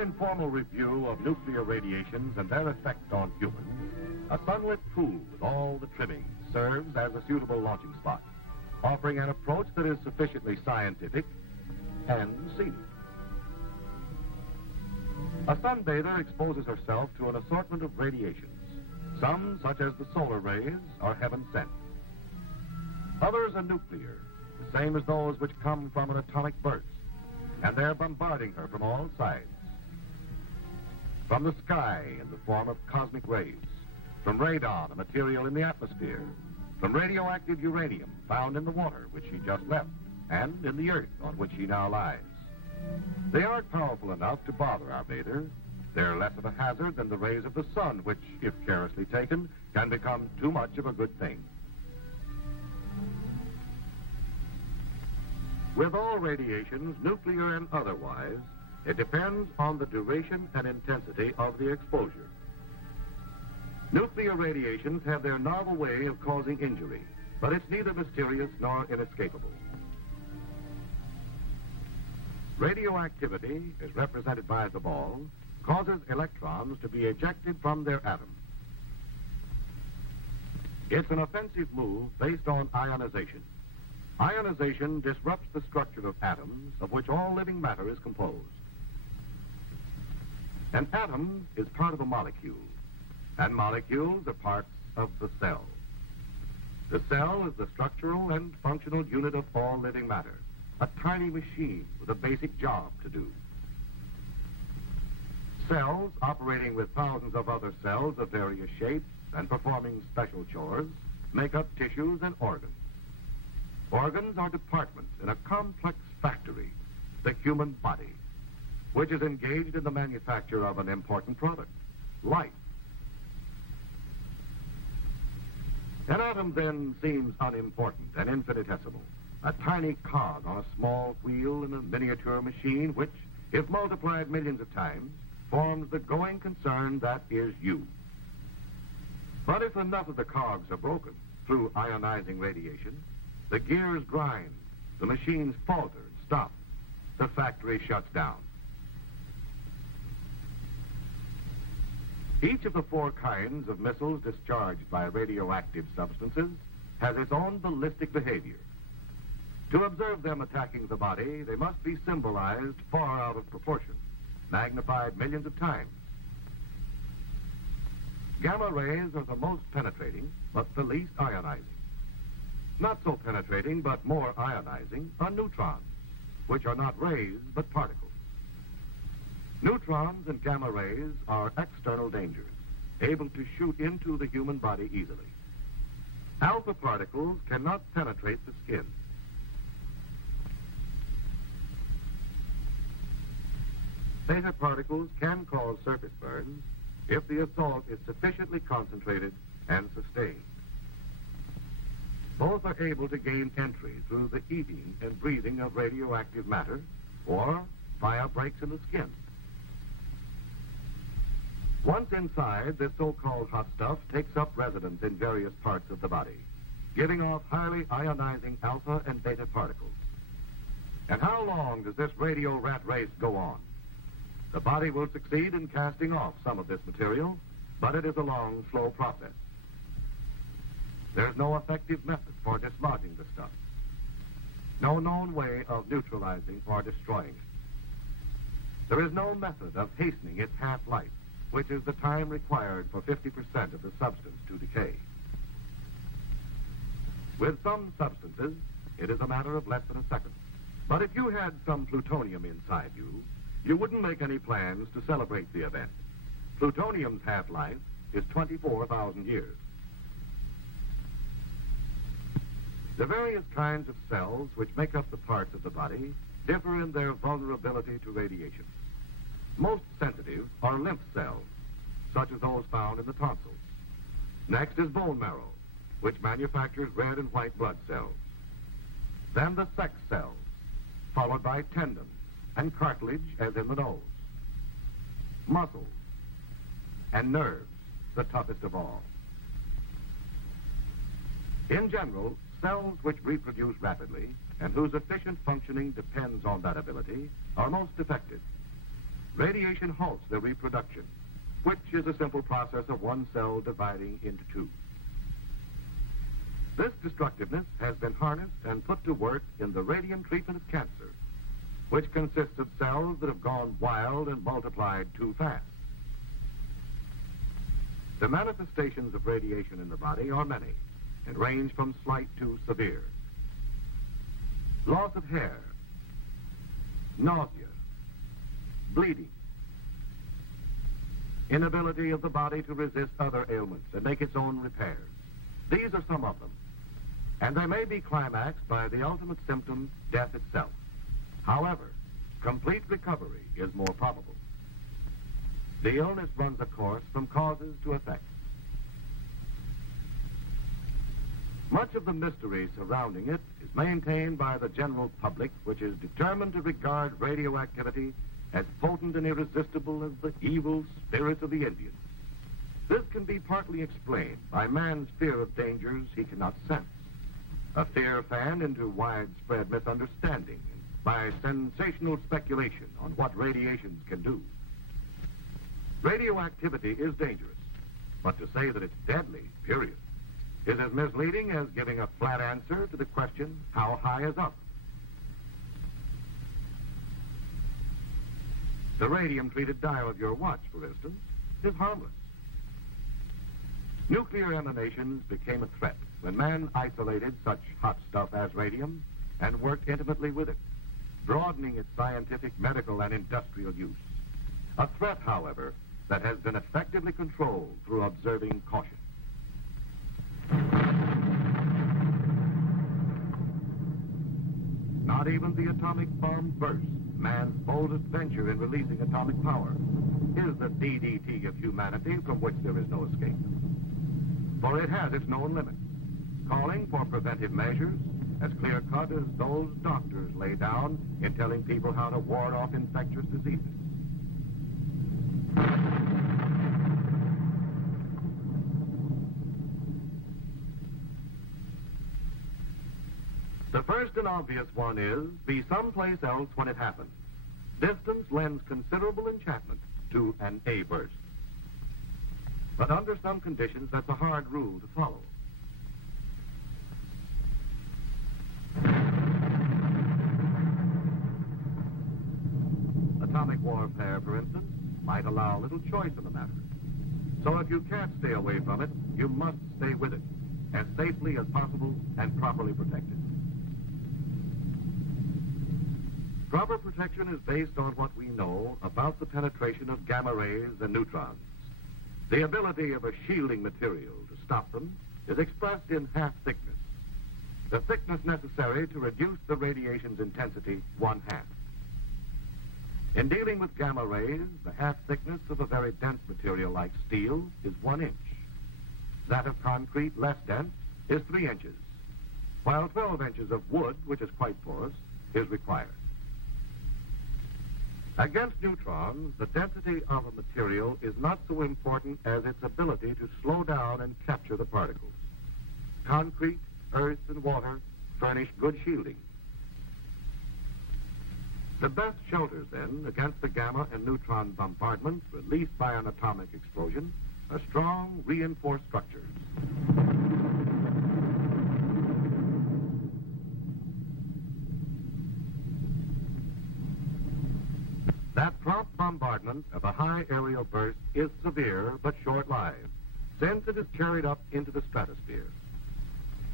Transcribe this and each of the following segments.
our informal review of nuclear radiations and their effect on humans, a sunlit pool with all the trimmings serves as a suitable launching spot, offering an approach that is sufficiently scientific and scenic. A sunbather exposes herself to an assortment of radiations. Some, such as the solar rays, are heaven sent. Others are nuclear, the same as those which come from an atomic burst, and they're bombarding her from all sides. From the sky in the form of cosmic rays, from radon, a material in the atmosphere, from radioactive uranium found in the water which she just left, and in the earth on which she now lies. They aren't powerful enough to bother our bather. They're less of a hazard than the rays of the sun, which, if carelessly taken, can become too much of a good thing. With all radiations, nuclear and otherwise, it depends on the duration and intensity of the exposure. Nuclear radiations have their novel way of causing injury, but it's neither mysterious nor inescapable. Radioactivity, as represented by the ball, causes electrons to be ejected from their atoms. It's an offensive move based on ionization. Ionization disrupts the structure of atoms of which all living matter is composed. An atom is part of a molecule, and molecules are parts of the cell. The cell is the structural and functional unit of all living matter, a tiny machine with a basic job to do. Cells operating with thousands of other cells of various shapes and performing special chores make up tissues and organs. Organs are departments in a complex factory, the human body, which is engaged in the manufacture of an important product, life. An atom then seems unimportant and infinitesimal, a tiny cog on a small wheel in a miniature machine which, if multiplied millions of times, forms the going concern that is you. But if enough of the cogs are broken through ionizing radiation, the gears grind, the machines falter and stop, the factory shuts down. Each of the 4 kinds of missiles discharged by radioactive substances has its own ballistic behavior. To observe them attacking the body, they must be symbolized far out of proportion, magnified millions of times. Gamma rays are the most penetrating, but the least ionizing. Not so penetrating, but more ionizing, are neutrons, which are not rays, but particles. Neutrons and gamma rays are external dangers, able to shoot into the human body easily. Alpha particles cannot penetrate the skin. Beta particles can cause surface burns if the assault is sufficiently concentrated and sustained. Both are able to gain entry through the eating and breathing of radioactive matter or via breaks in the skin. Once inside, this so-called hot stuff takes up residence in various parts of the body, giving off highly ionizing alpha and beta particles. And how long does this radio rat race go on? The body will succeed in casting off some of this material, but it is a long, slow process. There's no effective method for dislodging the stuff. No known way of neutralizing or destroying it. There is no method of hastening its half-life, which is the time required for 50% of the substance to decay. With some substances, it is a matter of less than a second. But if you had some plutonium inside you, you wouldn't make any plans to celebrate the event. Plutonium's half-life is 24,000 years. The various kinds of cells which make up the parts of the body differ in their vulnerability to radiation. Most sensitive are lymph cells, such as those found in the tonsils. Next is bone marrow, which manufactures red and white blood cells. Then the sex cells, followed by tendons and cartilage, as in the nose, muscles, and nerves, the toughest of all. In general, cells which reproduce rapidly and whose efficient functioning depends on that ability are most effective. radiation halts their reproduction, which is a simple process of one cell dividing into two. This destructiveness has been harnessed and put to work in the radium treatment of cancer, which consists of cells that have gone wild and multiplied too fast. The manifestations of radiation in the body are many and range from slight to severe. Loss of hair, nausea, bleeding, inability of the body to resist other ailments and make its own repairs. These are some of them, and they may be climaxed by the ultimate symptom, death itself. However, complete recovery is more probable. The illness runs a course from causes to effects. Much of the mystery surrounding it is maintained by the general public, which is determined to regard radioactivity as potent and irresistible as the evil spirits of the Indians. This can be partly explained by man's fear of dangers he cannot sense, a fear fanned into widespread misunderstanding by sensational speculation on what radiations can do. Radioactivity is dangerous, but to say that it's deadly, period, is as misleading as giving a flat answer to the question, how high is up? The radium-treated dial of your watch, for instance, is harmless. Nuclear emanations became a threat when man isolated such hot stuff as radium and worked intimately with it, broadening its scientific, medical, and industrial use. A threat, however, that has been effectively controlled through observing caution. Not even the atomic bomb burst, man's boldest venture in releasing atomic power, is the DDT of humanity from which there is no escape. For it has its known limits, calling for preventive measures as clear-cut as those doctors lay down in telling people how to ward off infectious diseases. The first and obvious one is, be someplace else when it happens. Distance lends considerable enchantment to an A burst. But under some conditions, that's a hard rule to follow. Atomic warfare, for instance, might allow little choice in the matter. So if you can't stay away from it, you must stay with it, as safely as possible and properly protected. Proper protection is based on what we know about the penetration of gamma rays and neutrons. The ability of a shielding material to stop them is expressed in half thickness, the thickness necessary to reduce the radiation's intensity 1/2. In dealing with gamma rays, the half thickness of a very dense material like steel is 1 inch. That of concrete, less dense, is 3 inches, while 12 inches of wood, which is quite porous, is required. Against neutrons, the density of a material is not so important as its ability to slow down and capture the particles. Concrete, earth, and water furnish good shielding. The best shelters, then, against the gamma and neutron bombardment released by an atomic explosion are strong, reinforced structures. That prompt bombardment of a high aerial burst is severe but short-lived, since it is carried up into the stratosphere.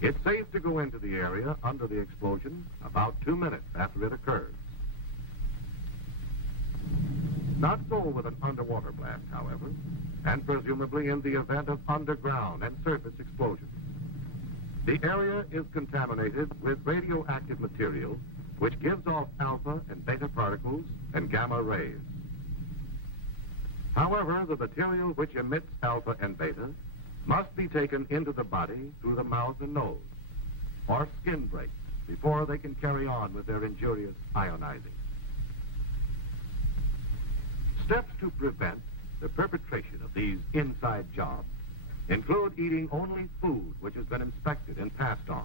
It's safe to go into the area under the explosion about 2 minutes after it occurs. Not so with an underwater blast, however, and presumably in the event of underground and surface explosions. The area is contaminated with radioactive material which gives off alpha and beta particles and gamma rays. However, the material which emits alpha and beta must be taken into the body through the mouth and nose, or skin breaks, before they can carry on with their injurious ionizing. Steps to prevent the perpetration of these inside jobs include eating only food which has been inspected and passed on,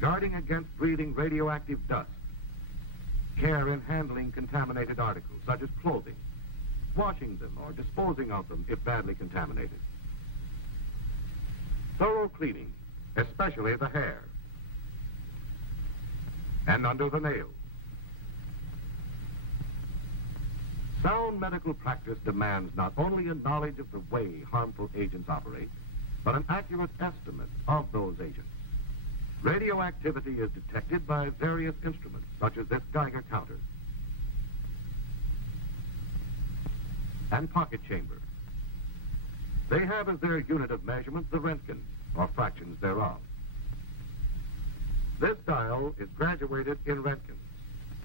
guarding against breathing radioactive dust, care in handling contaminated articles, such as clothing, washing them or disposing of them if badly contaminated. Thorough cleaning, especially the hair and under the nails. Sound medical practice demands not only a knowledge of the way harmful agents operate, but an accurate estimate of those agents. Radioactivity is detected by various instruments, such as this Geiger counter and pocket chamber. They have as their unit of measurement the Röntgen, or fractions thereof. This dial is graduated in Röntgen,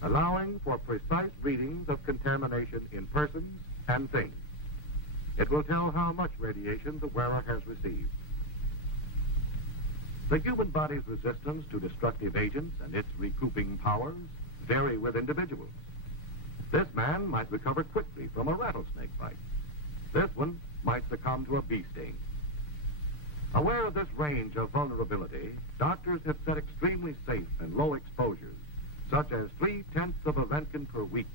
allowing for precise readings of contamination in persons and things. It will tell how much radiation the wearer has received. The human body's resistance to destructive agents and its recouping powers vary with individuals. This man might recover quickly from a rattlesnake bite. This one might succumb to a bee sting. Aware of this range of vulnerability, doctors have set extremely safe and low exposures, such as 0.3 of a Röntgen per week,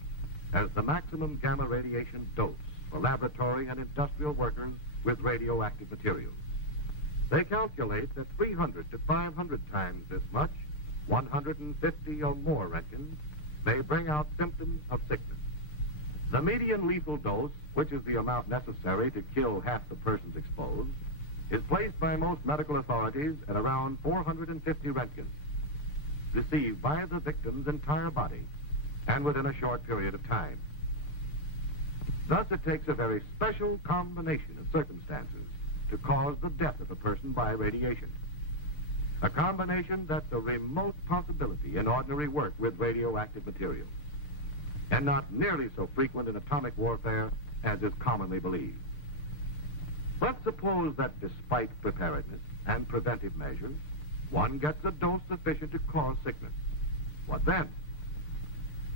as the maximum gamma radiation dose for laboratory and industrial workers with radioactive materials. They calculate that 300 to 500 times this much, 150 or more Röntgens, may bring out symptoms of sickness. The median lethal dose, which is the amount necessary to kill half the persons exposed, is placed by most medical authorities at around 450 Röntgens, received by the victim's entire body and within a short period of time. Thus, it takes a very special combination of circumstances to cause the death of a person by radiation. A combination that's a remote possibility in ordinary work with radioactive materials, and not nearly so frequent in atomic warfare as is commonly believed. Let's suppose that despite preparedness and preventive measures, one gets a dose sufficient to cause sickness. What then?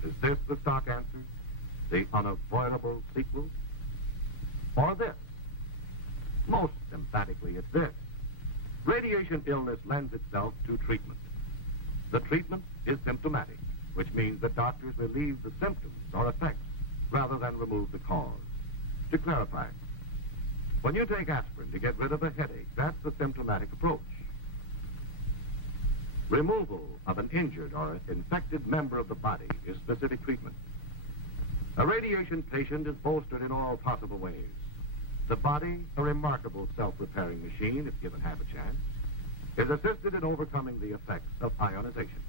Is this the stock answer? The unavoidable sequel? Or this? Most emphatically, it's this. Radiation illness lends itself to treatment. The treatment is symptomatic, which means that doctors relieve the symptoms or effects rather than remove the cause. To clarify, when you take aspirin to get rid of a headache, that's the symptomatic approach. Removal of an injured or infected member of the body is specific treatment. A radiation patient is bolstered in all possible ways. The body, a remarkable self-repairing machine, if given half a chance, is assisted in overcoming the effects of ionization.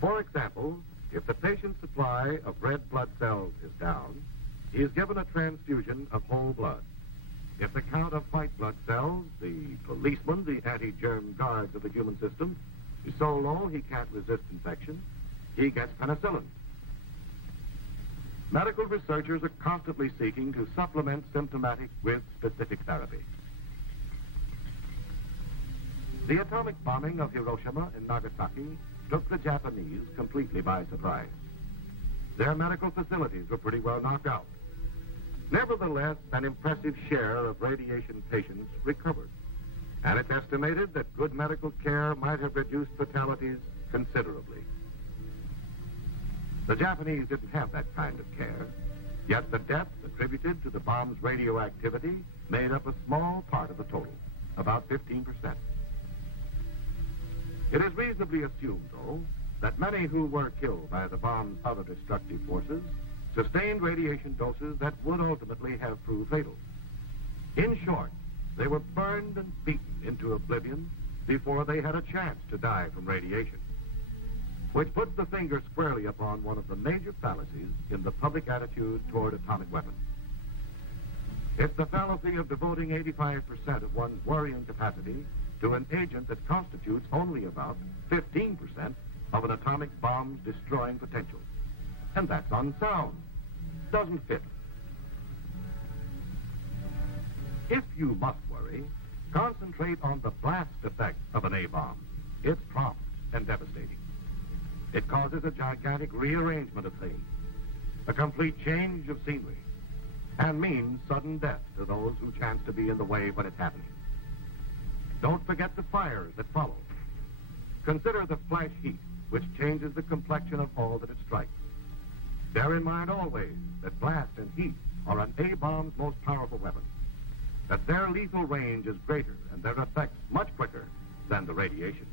For example, if the patient's supply of red blood cells is down, he is given a transfusion of whole blood. If the count of white blood cells, the policemen, the anti-germ guards of the human system, is so low he can't resist infection, he gets penicillin. Medical researchers are constantly seeking to supplement symptomatic with specific therapy. The atomic bombing of Hiroshima and Nagasaki took the Japanese completely by surprise. Their medical facilities were pretty well knocked out. Nevertheless, an impressive share of radiation patients recovered, and it's estimated that good medical care might have reduced fatalities considerably. The Japanese didn't have that kind of care, yet the deaths attributed to the bomb's radioactivity made up a small part of the total, about 15%. It is reasonably assumed, though, that many who were killed by the bomb's other destructive forces sustained radiation doses that would ultimately have proved fatal. In short, they were burned and beaten into oblivion before they had a chance to die from radiation, which puts the finger squarely upon one of the major fallacies in the public attitude toward atomic weapons. It's the fallacy of devoting 85% of one's worrying capacity to an agent that constitutes only about 15% of an atomic bomb's destroying potential. And that's unsound. Doesn't fit. If you must worry, concentrate on the blast effect of an A-bomb. It's prompt and devastating. It causes a gigantic rearrangement of things, a complete change of scenery, and means sudden death to those who chance to be in the way when it's happening. Don't forget the fires that follow. Consider the flash heat, which changes the complexion of all that it strikes. Bear in mind always that blast and heat are an A-bomb's most powerful weapon, that their lethal range is greater and their effects much quicker than the radiation.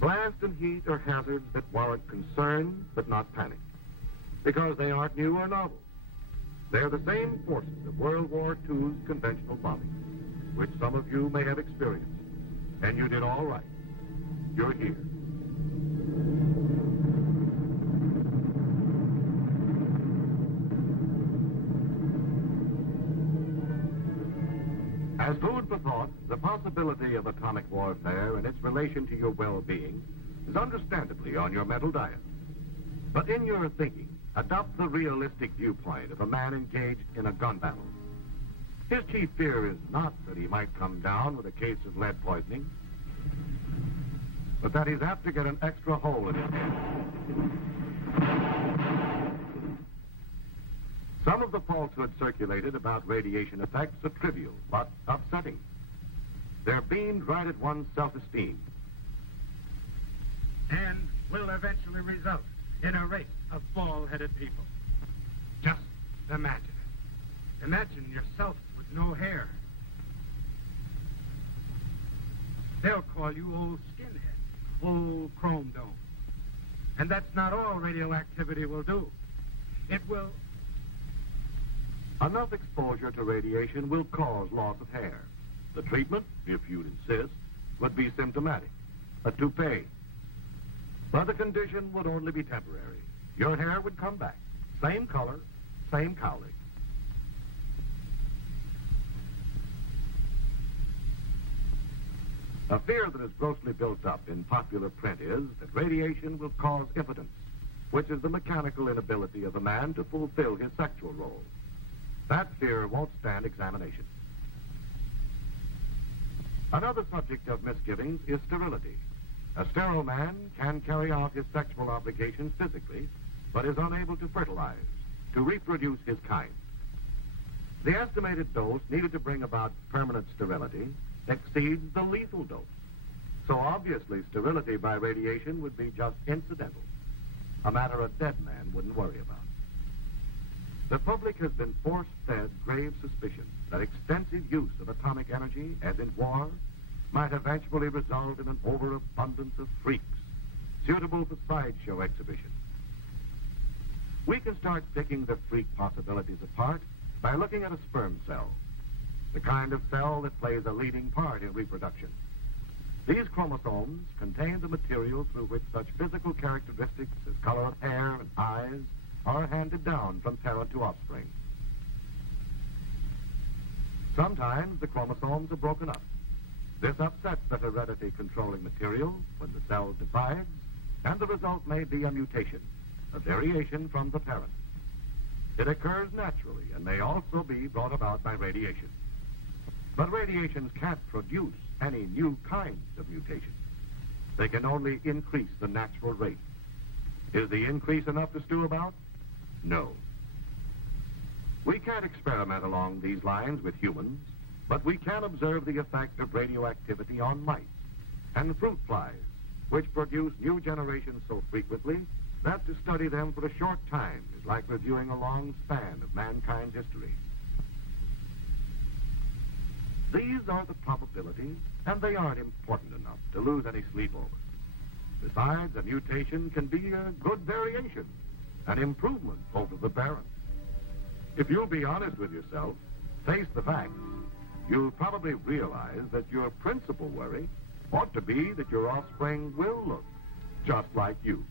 Blast and heat are hazards that warrant concern but not panic, because they aren't new or novel. They're the same forces of World War II's conventional bombing, which some of you may have experienced. And you did all right. You're here. As food for thought, the possibility of atomic warfare and its relation to your well-being is understandably on your mental diet. But in your thinking, adopt the realistic viewpoint of a man engaged in a gun battle. His chief fear is not that he might come down with a case of lead poisoning, but that he's apt to get an extra hole in his head. Some of the falsehood circulated about radiation effects are trivial, but upsetting. They're beamed right at one's self-esteem. And will eventually result in a race of bald-headed people. Just imagine it. Imagine yourself with no hair. They'll call you old skinhead, old chrome dome. And that's not all radioactivity will do. It will... Enough exposure to radiation will cause loss of hair. The treatment, if you'd insist, would be symptomatic, a toupee. But the condition would only be temporary. Your hair would come back. Same color, same cowlick. A fear that is grossly built up in popular print is that radiation will cause impotence, which is the mechanical inability of a man to fulfill his sexual role. That fear won't stand examination. Another subject of misgivings is sterility. A sterile man can carry out his sexual obligations physically, but is unable to fertilize, to reproduce his kind. The estimated dose needed to bring about permanent sterility exceeds the lethal dose. So obviously sterility by radiation would be just incidental, a matter a dead man wouldn't worry about. The public has been force-fed grave suspicion that extensive use of atomic energy, as in war, might eventually result in an overabundance of freaks, suitable for sideshow exhibition. We can start picking the freak possibilities apart by looking at a sperm cell, the kind of cell that plays a leading part in reproduction. These chromosomes contain the material through which such physical characteristics as color of hair and eyes are handed down from parent to offspring. Sometimes the chromosomes are broken up. This upsets the heredity-controlling material when the cell divides, and the result may be a mutation, a variation from the parent. It occurs naturally and may also be brought about by radiation. But radiations can't produce any new kinds of mutations. They can only increase the natural rate. Is the increase enough to stew about? No. We can't experiment along these lines with humans, but we can observe the effect of radioactivity on mice and fruit flies, which produce new generations so frequently that to study them for a short time is like reviewing a long span of mankind's history. These are the probabilities, and they aren't important enough to lose any sleep over. Besides, a mutation can be a good variation, an improvement over the parent. If you'll be honest with yourself, face the facts, you'll probably realize that your principal worry ought to be that your offspring will look just like you.